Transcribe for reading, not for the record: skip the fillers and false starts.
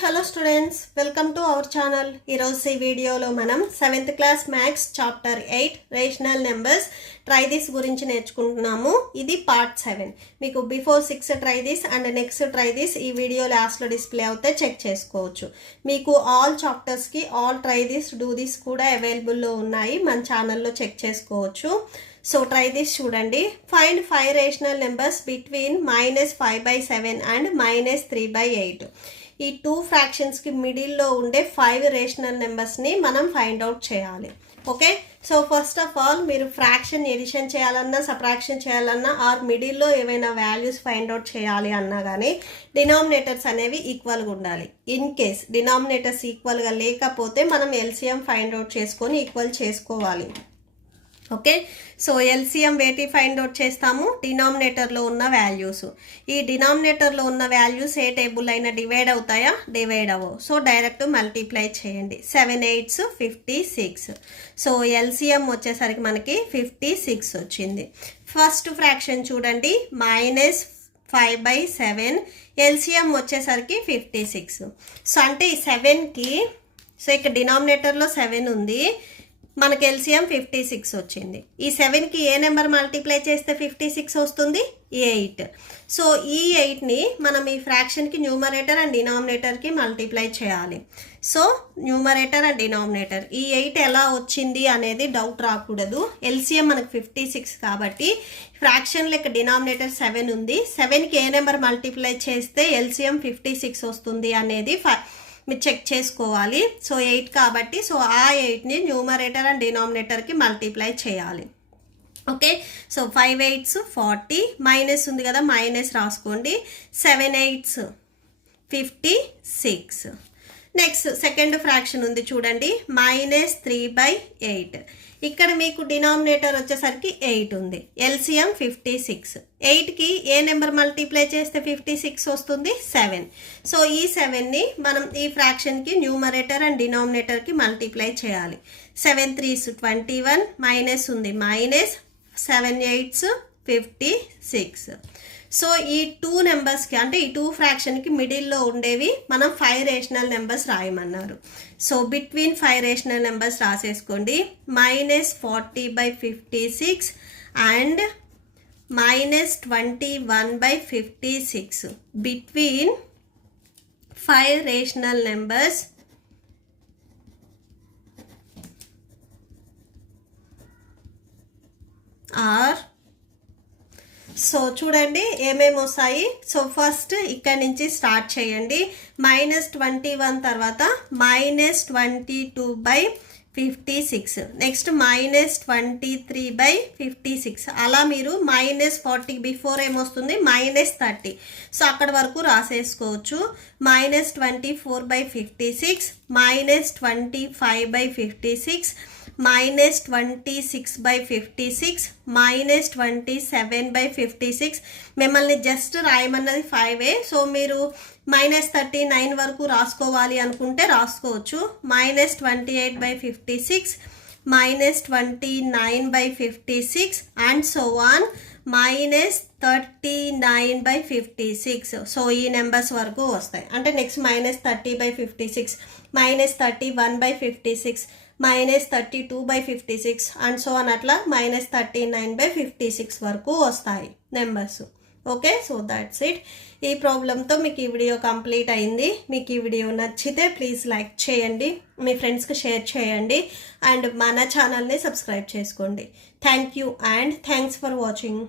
hello students, welcome to our channel. ఈ వీడియోలో మనం 7th class maths chapter 8 rational numbers try this గురించి నేర్చుకుంటున్నాము. ఇది పార్ట్ 7. మీకు before 6 try this and next try this ఈ వీడియో లాస్ట్లో డిస్ప్లే అవుతే చెక్ చేసుకోవచ్చు. మీకు ఆల్ చాప్టర్స్కి all try this do this కూడా అవైలబుల్లో ఉన్నాయి, మన ఛానల్లో చెక్ చేసుకోవచ్చు. సో ట్రై దిస్ చూడండి. Find 5 rational numbers between -5/7 and -3/8. ఈ 2 ఫ్రాక్షన్స్కి మిడిల్లో ఉండే 5 రేషనల్ నెంబర్స్ని మనం ఫైండ్ అవుట్ చేయాలి. Okay, so first of all మీరు ఫ్రాక్షన్ ఎడిషన్ చేయాలన్నా సబ్ట్రాక్షన్ చేయాలన్నా ఆర్ మిడిల్లో ఏవైనా వాల్యూస్ ఫైండ్ అవుట్ చేయాలి అన్నా కానీ డినామినేటర్స్ అనేవి ఈక్వల్గా ఉండాలి. ఇన్ కేస్ డినామినేటర్స్ ఈక్వల్గా లేకపోతే మనం ఎల్సిఎం ఫైండ్ అవుట్ చేసుకొని ఈక్వల్ చేసుకోవాలి. ఓకే, సో ఎల్సిఎం వేటి ఫైండ్ అవుట్ చేస్తాము, డినామినేటర్లో ఉన్న వాల్యూస్. ఈ డినామినేటర్లో ఉన్న వాల్యూస్ ఏ టేబుల్ అయినా డివైడ్ అవుతాయా, డివైడ్ అవ్వవు. సో డైరెక్ట్ మల్టిప్లై చేయండి. 7 8s 56. సో ఎల్సిఎం వచ్చేసరికి మనకి 56 వచ్చింది. ఫస్ట్ ఫ్రాక్షన్ చూడండి, -5/7. ఎల్సిఎం వచ్చేసరికి 56. సో అంటే ఈ 7కి, సో ఇక్కడ డినామినేటర్లో 7 ఉంది, మనకి ఎల్సిఎం 56 వచ్చింది. ఈ 7కి ఏ నెంబర్ మల్టిప్లై చేస్తే 56 వస్తుంది, 8. సో ఈ 8ని మనం ఈ ఫ్రాక్షన్కి న్యూమరేటర్ అండ్ డినామినేటర్కి మల్టిప్లై చేయాలి. సో న్యూమరేటర్ అండ్ డినామినేటర్ ఈ 8 ఎలా వచ్చింది అనేది డౌట్ రాకూడదు. ఎల్సిఎం మనకు 56 కాబట్టి ఫ్రాక్షన్ లెక్క డినామినేటర్ 7 ఉంది, 7కి ఏ నెంబర్ మల్టిప్లై చేస్తే ఎల్సిఎం 56 వస్తుంది అనేది మీరు చెక్ చేసుకోవాలి. సో 8 కాబట్టి సో ఆ 8ని న్యూమరేటర్ అండ్ డినామినేటర్కి మల్టిప్లై చేయాలి. ఓకే, సో 5 8s 40, మైనస్ ఉంది కదా మైనస్ రాసుకోండి. 7 8s 56. నెక్స్ట్ సెకండ్ ఫ్రాక్షన్ ఉంది చూడండి, -3/8. ఇక్కడ మీకు డినామినేటర్ వచ్చేసరికి 8 ఉంది, ఎల్సిఎం 56. 8కి ఏ నెంబర్ మల్టిప్లై చేస్తే 56 వస్తుంది, 7. సో ఈ 7ని మనం ఈ ఫ్రాక్షన్కి న్యూమరేటర్ అండ్ డినామినేటర్కి మల్టిప్లై చేయాలి. 7 3s 21, మైనస్ ఉంది మైనస్, 7 8s 56. సో ఈ 2 నెంబర్స్కి అంటే ఈ 2 ఫ్రాక్షన్కి మిడిల్లో ఉండేవి మనం 5 రేషనల్ నెంబర్స్ రాయమన్నారు. సో బిట్వీన్ 5 రేషనల్ నెంబర్స్ రాసేసుకోండి. -40/56 and -21/56. Between 5 rational numbers are, so చూడండి ఏమేమి వస్తాయి. సో ఫస్ట్ ఇక్కడ నుంచి స్టార్ట్ చేయండి. -21 తర్వాత -22/56, నెక్స్ట్ -23/56. అలా మీరు -40 బిఫోర్ ఏమొస్తుంది, -30. సో అక్కడ వరకు రాసేసుకోవచ్చు. -24/56, -25/56, -26/56, -27/56. మిమ్మల్ని జస్ట్ రాయమన్నది 5. సో మీరు -39 వరకు రాసుకోవాలి అనుకుంటే రాసుకోవచ్చు. -28/56, -29/56 అండ్ సో ఆన్, -39/56. సో ఈ నెంబర్స్ వరకు వస్తాయి. అంటే నెక్స్ట్ -30/56, -31/56, -32/56 అండ్ సో అని అట్లా -39/56 వరకు వస్తాయి numbers. Okay, so that's it. ఈ ప్రాబ్లంతో మీకు ఈ వీడియో కంప్లీట్ అయింది. మీకు ఈ వీడియో నచ్చితే ప్లీజ్ లైక్ చేయండి, మీ ఫ్రెండ్స్కి షేర్ చేయండి అండ్ మన ఛానల్ని సబ్స్క్రైబ్ చేసుకోండి. Thank you and thanks for watching.